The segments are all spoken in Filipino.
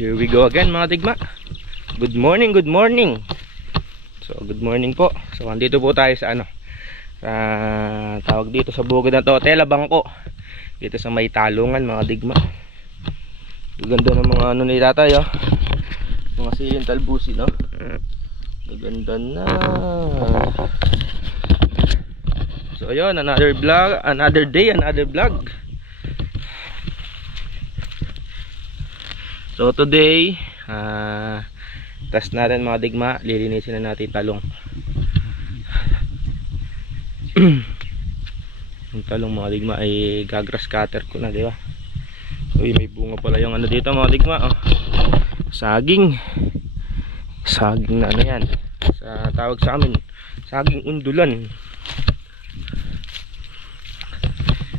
Here we go again mga digma. Good morning, good morning. So good morning po. So andito po tayo sa tawag dito sa bukid na to, Tela Bangko. Dito sa may talungan mga digma. Ganda ng mga ni tatay oh. Mga siling talbusi no. Ganda na. So ayun, another vlog, another day, another vlog. So today, test natin mga digma, lilinisin na natin talong. Yung talong mga digma ay gagrass cutter ko na, di ba? Uy, may bunga pala yung dito mga digma, oh. Saging. Saging na yan. Sa tawag sa amin, saging undulan.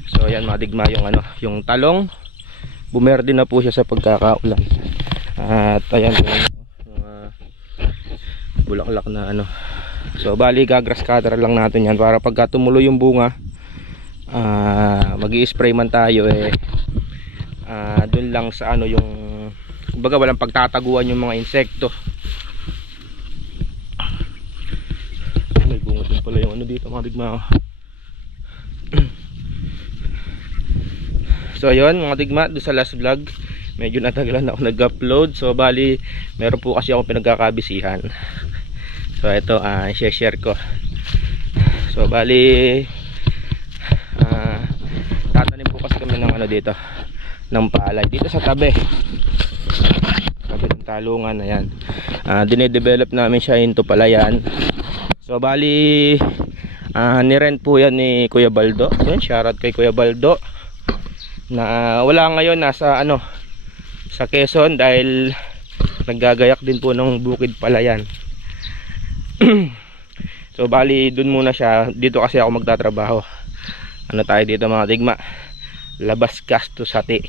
So ayan mga digma yung yung talong. Bumerde na po siya sa pagkakaulan. At ayan mga bulaklak na So bali gagrass cutter lang natin yan para pagka tumuloy yung bunga, magi-spray man tayo dun lang sa yung kumbaga walang pagtataguan yung mga insekto. May bunga din pala yung dito mga digma. So ayun mga digma, doon sa last vlog medyo natagalan ako nag-upload. So bali meron po kasi ako pinagkakabisihan. So ito i-share ko. So bali tatanim po kasi kami ng dito ng palay dito sa tabi ng talungan. Ayan, dinedevelop namin siya into palayan. So bali nirent po yan ni Kuya Baldo. Yun, shoutout kay Kuya Baldo na wala ngayon, nasa sa Quezon dahil naggagayak din po ng bukid palayan. So bali dun muna siya, dito kasi ako magtatrabaho. Tayo dito mga digma, labas gasto sati.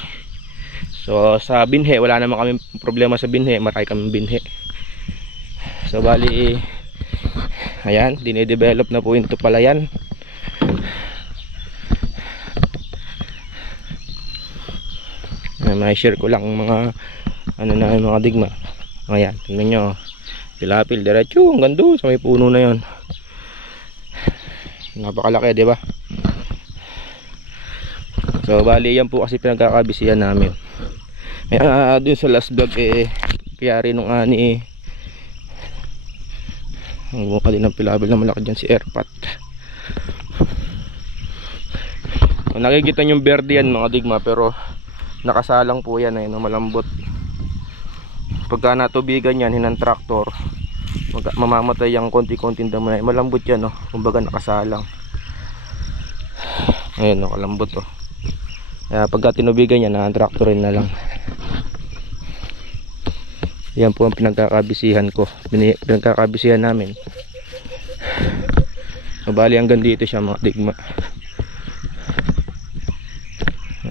So sa binhe wala naman kami problema sa binhe, marami kami binhe. So bali ayan, dinedevelop na po into palayan. May share ko lang mga mga digma. Ayan, tingnan nyo, pilapil diretso hanggang doon sa may puno na yon. Napakalaki, di ba? So bali yan po kasi pinagkakabisihan namin. Dun sa last vlog kaya rin nung ang buka din ng pilapil na malaki dyan si Airpat. Nakikita nyo yung verde yan mga digma, pero nakasalang po yan malambot. Pagka natubigan yan hinang traktor, mamamatay yung konti-konting damo na malambot yan kumbaga nakasalang. Ayun kalambot kaya pagka tinubigan yan traktorin na lang. Yan po ang pinagkakabisihan ko, pinagkakabisihan namin. Bali hanggang dito siya mga digma.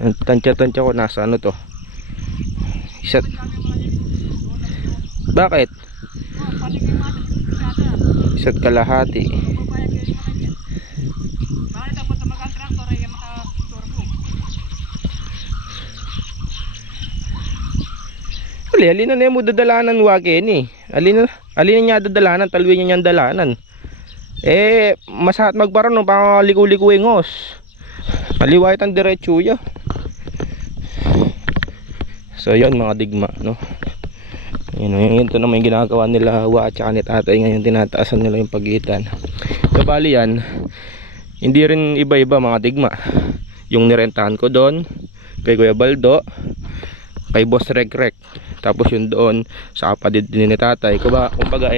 Tansya-tansya ko nasa to. Bakit? Isa't kalahati. Alin na mo dadalanan wakin Alin niya dadalanan, talwin niya dalanan. Masahat magbaran pa liku-likuingos. Maliwait ang diretso ya. So yun mga digma yun to naman yung ginagawa nila at saka ni tatay. Ngayon tinataasan nila yung pagitan. So bali yan, hindi rin iba-iba mga digma. Yung nirentahan ko doon kay Kuya Baldo, kay Boss Rek, tapos yung doon sa kapatid din ni tatay. Kumbaga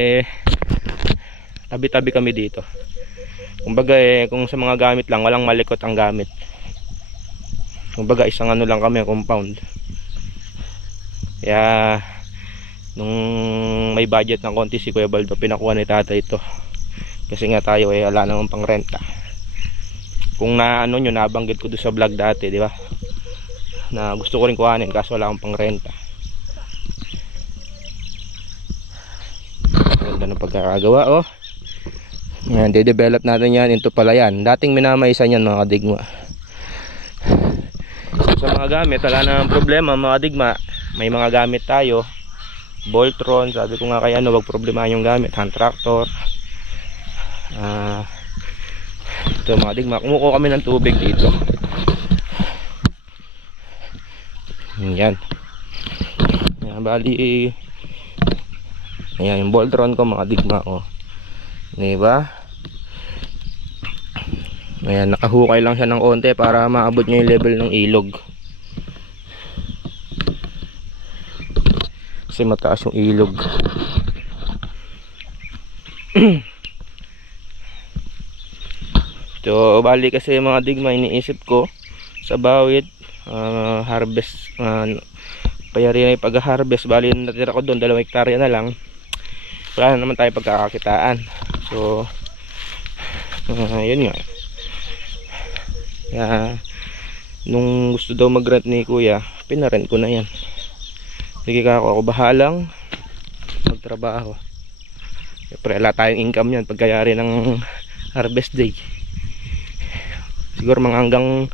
tabi-tabi kami dito. Kumbaga kung sa mga gamit lang, walang malikot ang gamit. Kumbaga isang lang kami, compound. Kaya nung may budget ng konti si Kuya Baldo, pinakuha ni tatay ito. Kasi nga tayo wala namang pang renta. Kung nyo nabanggit ko doon sa vlog dati, di ba? Na gusto ko rin kuhanin kaso wala akong pang renta. Ganda ng pagkakagawa Ngayon, de-develop natin yan into palayan. Dating minamaisan yan mga digma. So, sa mga gamit wala namang problema mga digma. May mga gamit tayo Voltron. Sabi ko nga kay ano, wag problema yung gamit, hand tractor. Ito mga digma, kumukuha kami ng tubig dito. Yan. Yan, bali ayan yung Voltron ko mga digma, oh. Diba? Ayan, nakahukay lang siya ng konti para maabot niya yung level ng ilog. Kasi mataas yung ilog. So, bali kasi mga digma, iniisip ko sa bawit harvest, payari na yung pag-harvest. Bali natira ko doon 2 hektarya na lang. Wala na naman tayo pagkakakitaan. So, yun nga. Kaya, nung gusto daw mag-rent ni kuya, pinarent ko na yan. Sige ka ako bahalang magtrabaho. Siyempre, wala tayong income yan pagkayari ng harvest day. Siguro hanggang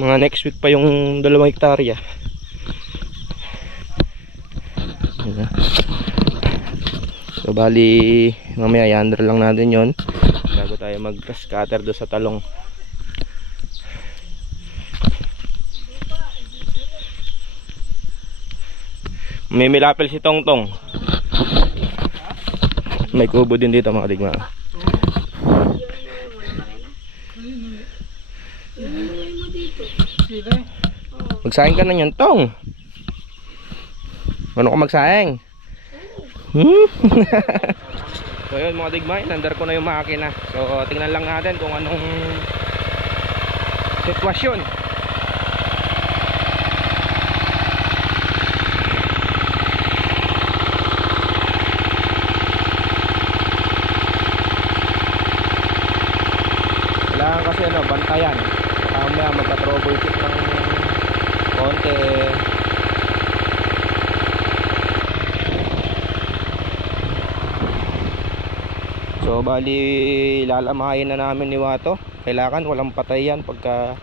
mga next week pa yung 2 hektarya. So bali mamaya i-under lang natin yon bago tayo mag-grass cutter do sa talong. May milapil si Tongtong. May kubo din dito mga digma. Magsaing ka na yan, Tong. Ano ka magsaing? So yun mga digma, inandar ko na yung makina. So tingnan lang natin kung anong sitwasyon. Kailangan kasi ano, bantayan. Mamaya magka-troubleshoot ng konti. So bali lalamahin na namin ni Wato. Kailangan walang patay yan pagka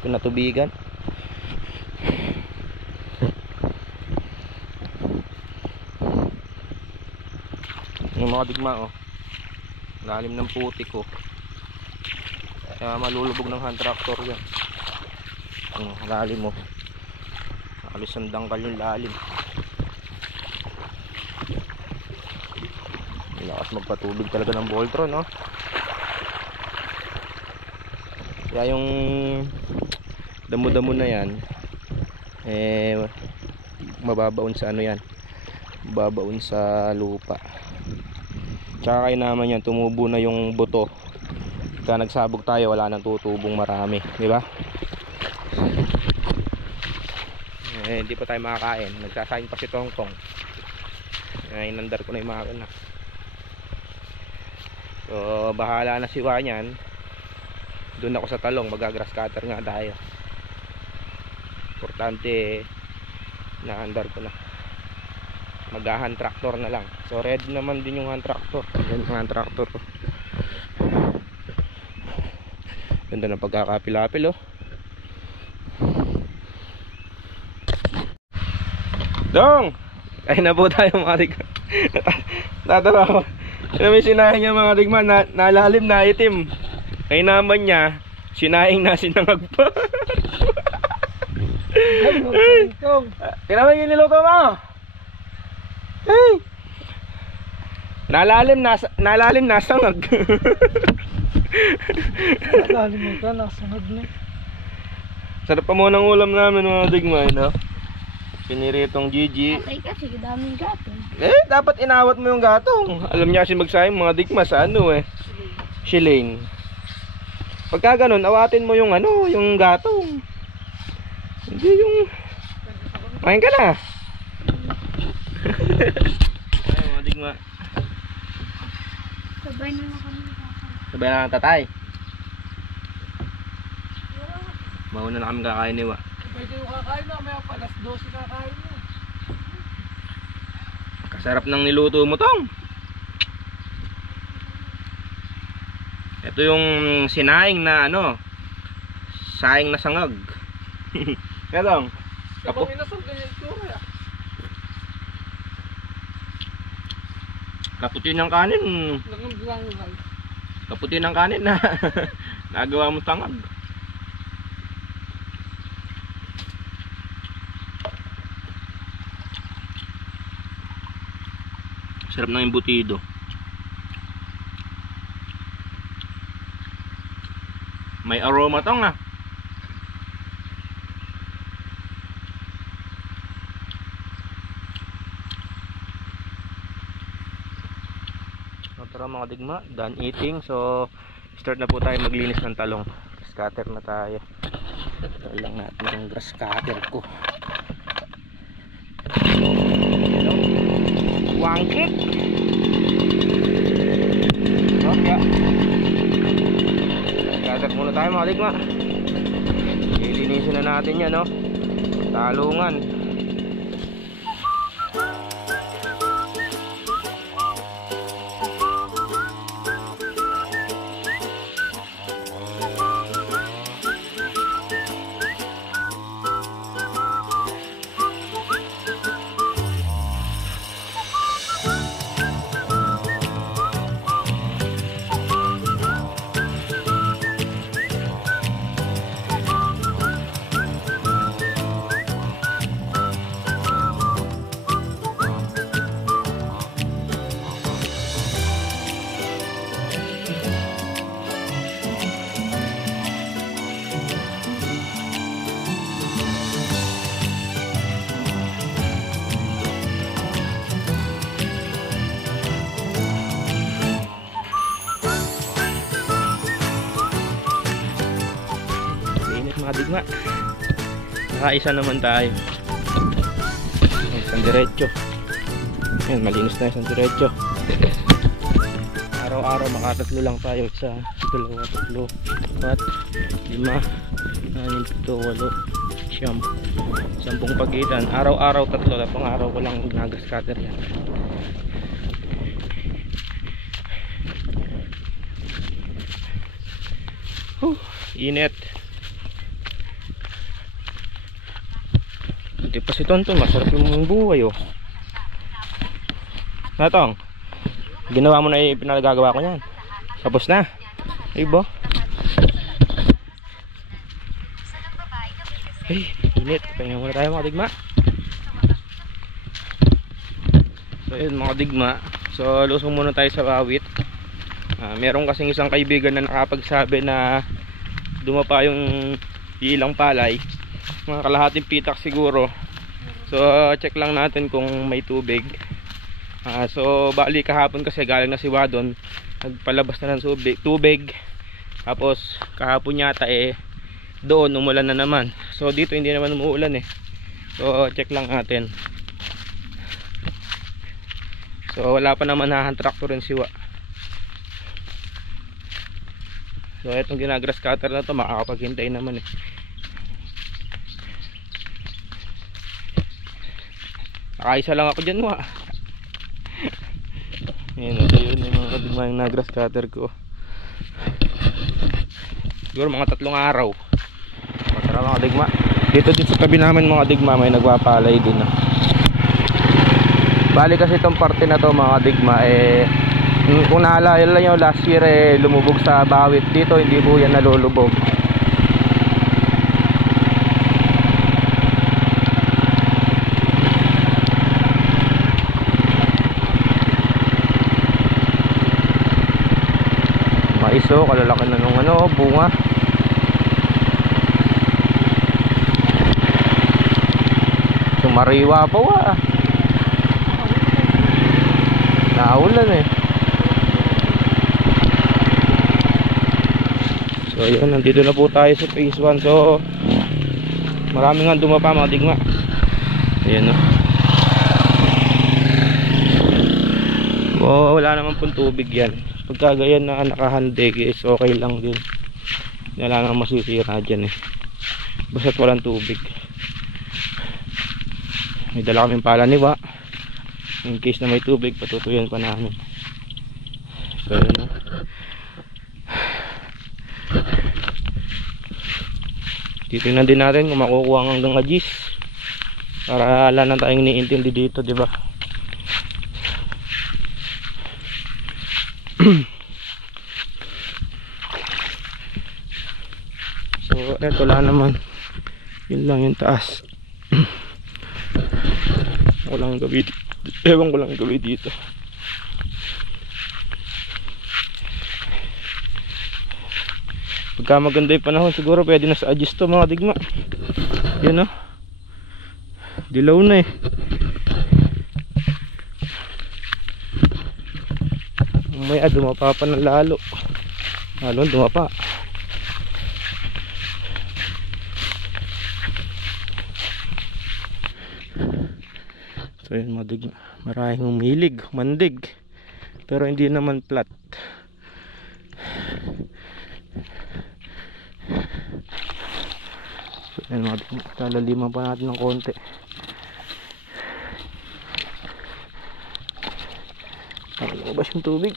pinatubigan. Yung mga digma, oh, lalim ng putik ko. Kaya malulubog ng hand tractor yan. Lalim mo. Halos ang dangkal yung lalim. Lakas magpatubig talaga ng Voltron, no? Kaya yung damo-damo na yan mababaon sa ano yan, mababaon sa lupa. Tsaka kayo naman yan, tumubo na yung buto. Pagka nagsabog tayo, wala nang tutubong marami, di ba? Hindi pa tayo makakain. Nagsasayin pa si Tongtong. Inandar ko na yung makina. So bahala na si Wanyan. Doon ako sa talong, magagrass cutter nga tayo. Importante na-andar ko na. Mag-hand tractor na lang. So ready naman din yung hand tractor. Yan yung hand tractor ko. Ganda ng pagkakapil-apil, oh. Dong! Kain na po tayo mga digma. Tatawa ko. May sinahin niya mga digma, nalalim na itim. Kaya naman niya, sinaing na sinangag pa. Tinaman yung niluto mo. Hey! Nalalim na sangag. Nalalim mo ka, nasangag na. Sarap pa muna ng ulam namin mga digma, no? Piniritong Gigi. Patay kasi daming gatong. Dapat inawat mo yung gatong. Alam niya kasi magsayang mga digma sa ano shilling. Pagka ganun, awatin mo yung ano, yung gatong. Hindi yung main ka na. Ay, mga digma. Sabay na kami. Sabay na lang tatay. Mauna na kami kakain niwa. Pwede yung kakain na, may alas 12 kakain na. Kasarap ng niluto mo, Tong. Ito yung sinaing na ano, saing na sangag. Yan, Tong. Kapag inasal, ganyan ito, Kaputi ng kanin. Kaputi ng kanin na nagawa mo tangag. Sarap ng embutido. May aroma tong ah. Tara mga digma, done eating. So start na po tayo maglinis ng talong. Scatter na tayo. Ito lang natin yung grass cutter ko. Wangkik. Okay. Scatter muna tayo mga digma. Ilinisin na natin yan, no? Talungan. Mga digma, nakaisa naman tayo. Isang diretso. Ayan, malinis na isang diretso. Araw-araw makatatlo lang tayo. Isa, dalawa, tatlo, 4, 5, 6, 7, 8, 9, 10 pagitan. Araw-araw tatlo. Pang araw ko lang nagas cutter yan. Init. Hindi pa si Tonton, masarap yung buhay oh. Natong, ginawa mo na yung pinagagawa ko yan. Tapos na. Ibo. Ay, init. Pahinga muna tayo mga digma. So yun mga digma. So lusong muna tayo sa awit. Meron kasing isang kaibigan na nakapagsabi na dumapa yung ilang palay. Mga kalahating pitak siguro. So check lang natin kung may tubig. So bali kahapon kasi galing na si Wadon, nagpalabas na ng tubig. Tapos kahapon yata doon umulan na naman. So dito hindi naman umuulan So check lang natin. So wala pa naman na traktor yung siwa. So itong ginagrass cutter na to makakapaghintay naman Nakaisa lang ako dyan Ayan so yun yung mga digma yung nagrass cutter ko. Siguro mga 3 araw. Tara mga digma. Dito din sa tabi namin mga digma may nagpapalay din Bali kasi itong parte na to mga digma kung naalala nyo last year lumubog sa bawit. Dito hindi po yan nalulubog. Mais kalalaki na nung bunga. Sumariwa pa naulan So yun, nandito na po tayo sa phase 1. So maraming nga dumapa mga digma. Ayan wala naman pong tubig yan. Pagka ganyan na nakahandig is okay lang din. Wala nang masisira dyan basta't walang tubig. May dala kaming palaniwa in case na may tubig, patutuyan pa namin. So yun titingnan din natin kung makukuha hanggang agis para wala na tayong iniintindi dito, diba? ito wala naman. Yun lang yung taas. Walang gabi. Ewan ko lang gabi dito. Pagka maganda yung panahon siguro pwede na sa adjust to mga digma. Yun o. Dilaw na eh. May dumapa pa ng lalo. Lalo dumapa. So yun mga digma. Maraming umilig, mandig. Pero hindi naman flat. So yun mga digma. Lalaliman pa natin ng konti. Lumabas yung tubig.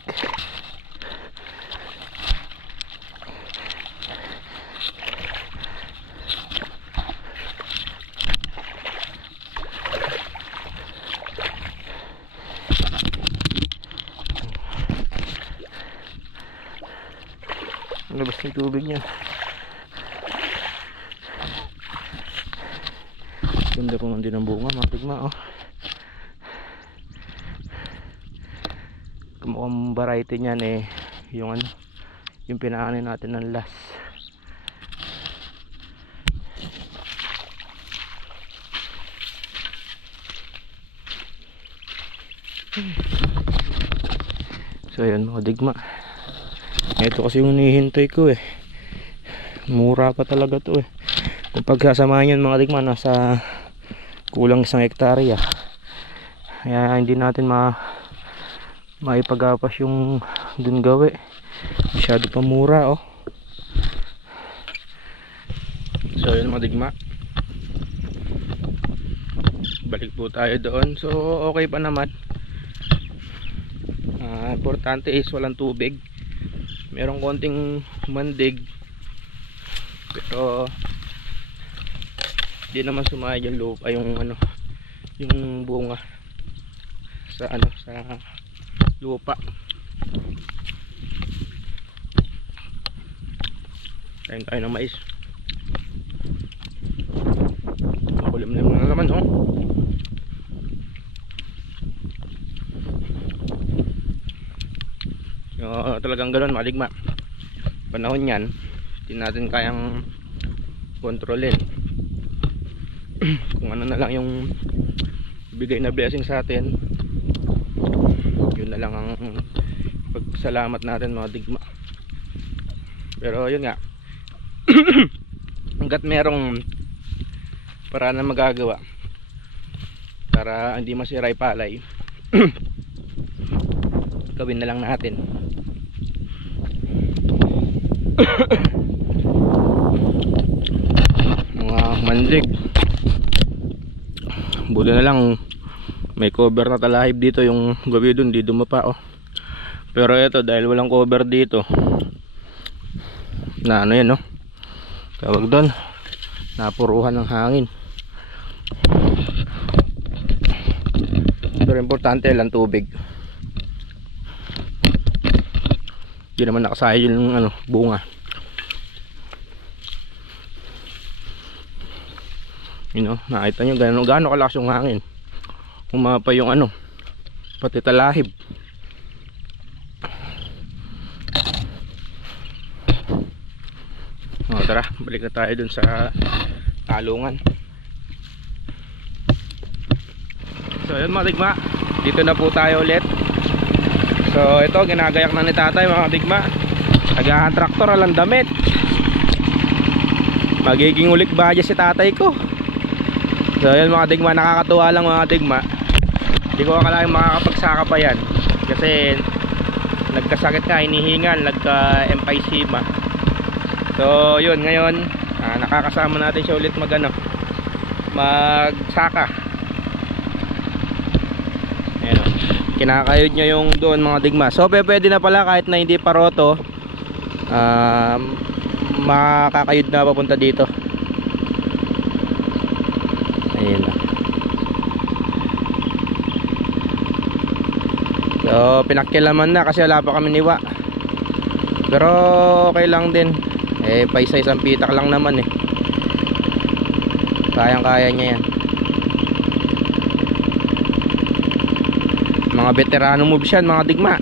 Lumabas yung tubig niya. Ganda po man din ang bunga mga tigma oh. Mukhang variety niyan eh yung ano, yung pinaanin natin ng last. So yun mga digma, ito kasi yung hinihintay ko eh. Mura pa talaga to eh. Kung pagsasamahan yun mga digma, nasa kulang 1 hektarya. Kaya hindi natin maipagapas yung dun gawi. Masyado pa mura oh. So yun mga digma, balik po tayo doon. So okay pa naman. Importante is walang tubig. Merong konting mandig, pero di naman sumayad yung lupa, yung ano, yung bunga sa ano, sa lupa. Kain tayo ng mais. Makulim na naman oh. Talagang ganoon mga digma. Panahon yan, hindi natin kayang kontrolin. Kung ano na lang yung bigay na blessing sa atin, yun na lang ang pagsalamat natin mga digma. Pero yun nga, hanggat merong paraan na magagawa para hindi masira yung palay, gawin na lang natin. Mga mandig, buti na lang may cover na talahib dito. Yung gabi dun di dumapa oh. Pero ito dahil walang cover dito na ano yan oh, tawag doon, napuruhan ng hangin. Pero importante lang tubig. Hindi naman nakasaya yung ano, bunga. You know, nakita nyo gano'n kalakas yung hangin. Umapa yung ano, pati talahib. Tara, balik na tayo dun sa talungan. So yun mga digma, dito na po tayo ulit. So ito, ginagayak na ni tatay mga digma. Nagahan traktor, alang damit. Magiging ulik ba si tatay ko. So yun mga digma, nakakatuwa lang mga digma. Hindi ko akalaing makakapagsaka pa yan. Kasi nagkasakit ka, hinihingal, nagka-emphysema. So yun, ngayon nakakasama natin siya ulit magsaka. Ayan o, kinakayod niya yung doon mga digma. So pwede na pala kahit na hindi paroto, makakayod na papunta dito. Ayan na. So pinakilaman na kasi wala pa kami niwa. Pero okay lang din. Eh paisa isang pitak lang naman eh. Kayang-kaya niya yan. Mga veterano moves yan, mga digma.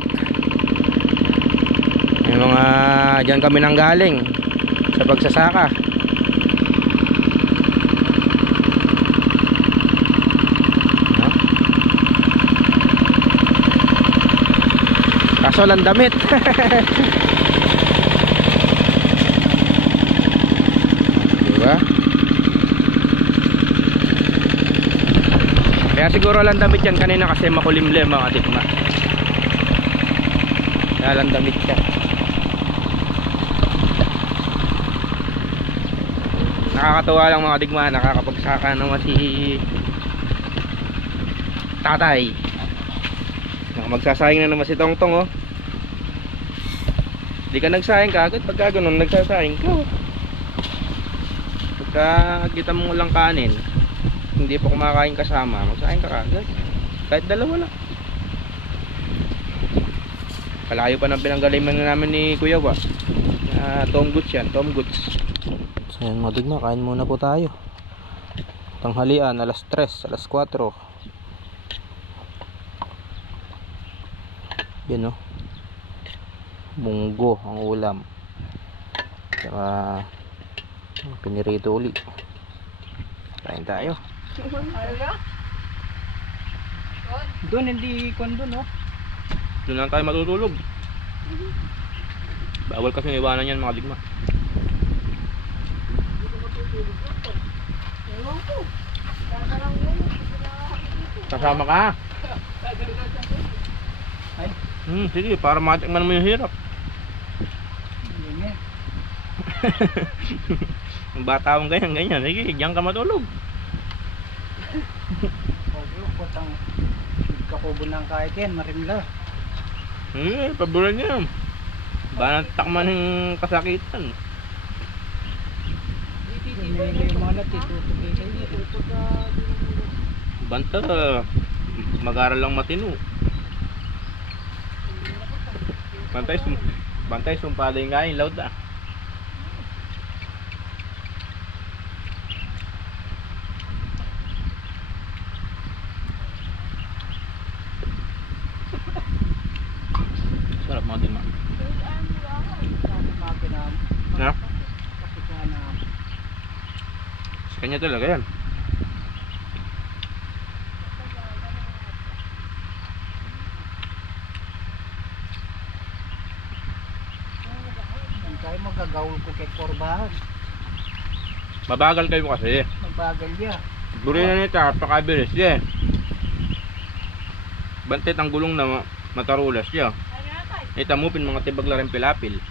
May mga dyan kami nang galing sa pagsasaka. No? Kaso lang damit. Diba? Kaya siguro lang damit yan kanina kasi makulimlim mga digma. Kaya lang damit siya. Nakakatuwa lang mga digma, nakakapagsaka naman si tatay. Magsasayang na naman si Tongtong oh. Hindi ka nagsayang ka agad pagka ganun, nagsasayang ka oh. Pagka kita mo lang kanin, hindi pa kumakain kasama, magsayang ka agad. Kahit dalawa lang. Kalayo pa ng pinanggaliman namin ni Kuya Wa. Tom Goods yan, Tom Goods. So yan mga digma, kain muna po tayo. Tanghalian, alas 3, alas 4. Yan o. Munggo ang ulam. Saka pinirito uli. Kain tayo. Doon, hindi kon doon, oh. Doon lang tayo matutulog. Bawal kasi iwanan yan mga digma. Kasama ka. Sige, para matikman mo yung hirap. Yung bata akong ganyan. Sige, diyan ka matulog. Putang kakubo ng kahit yan, marimla. Paboran niya. Ba natakman ng kasakitan. Yung mga natitutupi kayo. Banta, mag-aral lang matino. Bantay sumpada yung kain, loud ah. Sarap mga din ma. Sarap? Sa kanya talaga yan. Kaya magagawal ko kay Korbahan. Mabagal kayo kasi. Mabagal niya. Buri na nita, pakabilis siya. Bantit ang gulong na matarulas siya. Itamupin mga tibag la rin pilapil.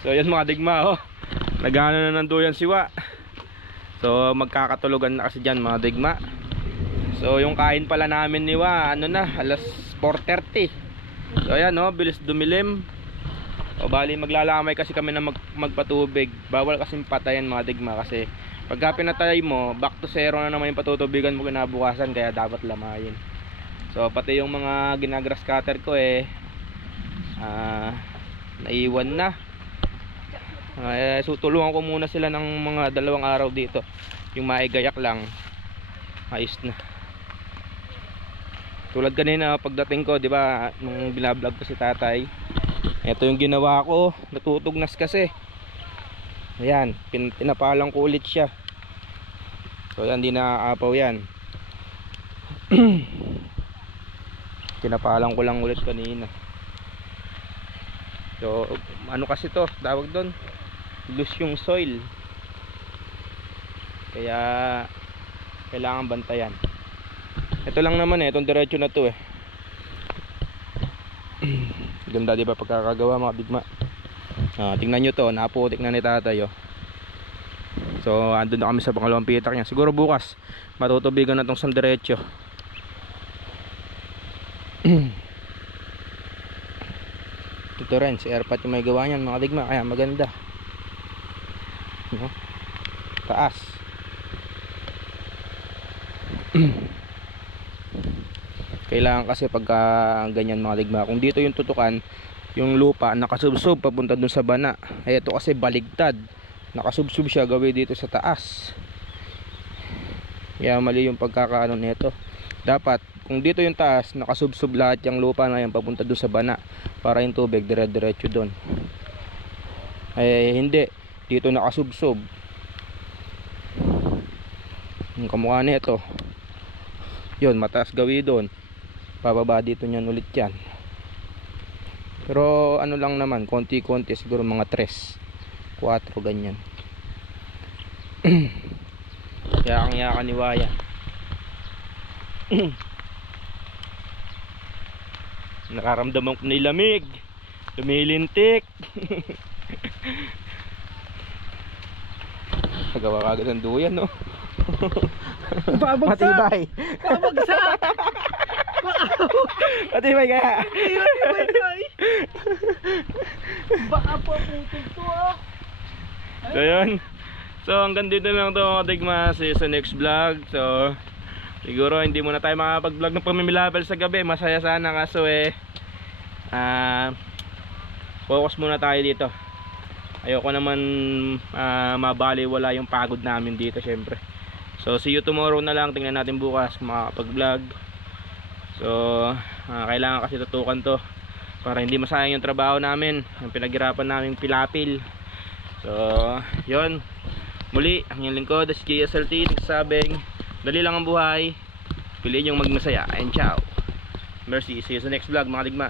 So yan mga digma oh. Nagana na nanduyan siwa. So magkakatulugan na kasi dyan mga digma. So yung kain pala namin ni Wa, ano na, alas 4:30. So ayan no, bilis dumilim. O bali maglalamay kasi kami na magpatubig. Bawal kasing patayan mga digma kasi pagka pinatay mo, back to zero na naman yung patutubigan mo kinabukasan, kaya dapat lamayin. So pati yung mga ginagrass cutter ko naiwan na. So tulungan ko muna sila ng mga 2 araw dito. Yung maigayak lang, ayos na. Tulad kanina pagdating ko, 'di ba, nung binablog ko si tatay. Ito yung ginawa ko, natutugnas kasi. Ayan, pinapalang ko ulit siya. So yan, di naaapaw yan. Pinapalang ko lang ulit kanina. So ano kasi to, tawag doon, loose yung soil. Kaya kailangan bantayan. Ito lang naman itong diretso na to Ganda diba pagkakagawa mga digma. Tingnan nyo to, naputik na ni tatay So andun na kami sa pangalawang pitak niya. Siguro bukas matutubigan na tong diretso. Ito rin, si Airpat yung may gawa niyan mga digma, kaya maganda. Taas. Kailangan kasi pagka ganyan mga digma, kung dito yung tutukan, yung lupa nakasubsob papunta dun sa bana. Ay ito kasi baligtad, nakasubsob siya gawi dito sa taas. Kaya mali yung pagkakaano nito. Dapat kung dito yung taas, nakasubsob lahat yung lupa na yan papunta dun sa bana, para yung tubig dire-diretso dun. Ay hindi, dito nakasubsob. Yung kamukha nito, yun, mataas gawi doon, pababa dito nyan ulit yan. Pero ano lang naman, konti-konti, siguro mga 3 4 ganyan. Yakang-yakan ni Waya. Nakaramdaman ko na yung lamig, lumilintik. Nagawa kagad ng duyan, no? Matibay. Pabagsak! Matibay kaya. Baka po putol to ah. So yun. So hanggang dito lang to mga digma, sa next vlog. So siguro hindi muna tayo makapag-vlog ng pamimilabal sa gabi. Masaya sana, kaso focus muna tayo dito. Ayoko naman mabaliwala yung pagod namin dito syempre. So see you tomorrow na lang. Tingnan natin bukas kung makakapag-vlog. So kailangan kasi tutukan to para hindi masayang yung trabaho namin, yung pinaghirapan naming pilapil. So yun, muli ang inyong lingkod, si JSLT, nagsasabing dali lang ang buhay, piliin yung magmasaya, and ciao, mercy. See you sa next vlog mga digma.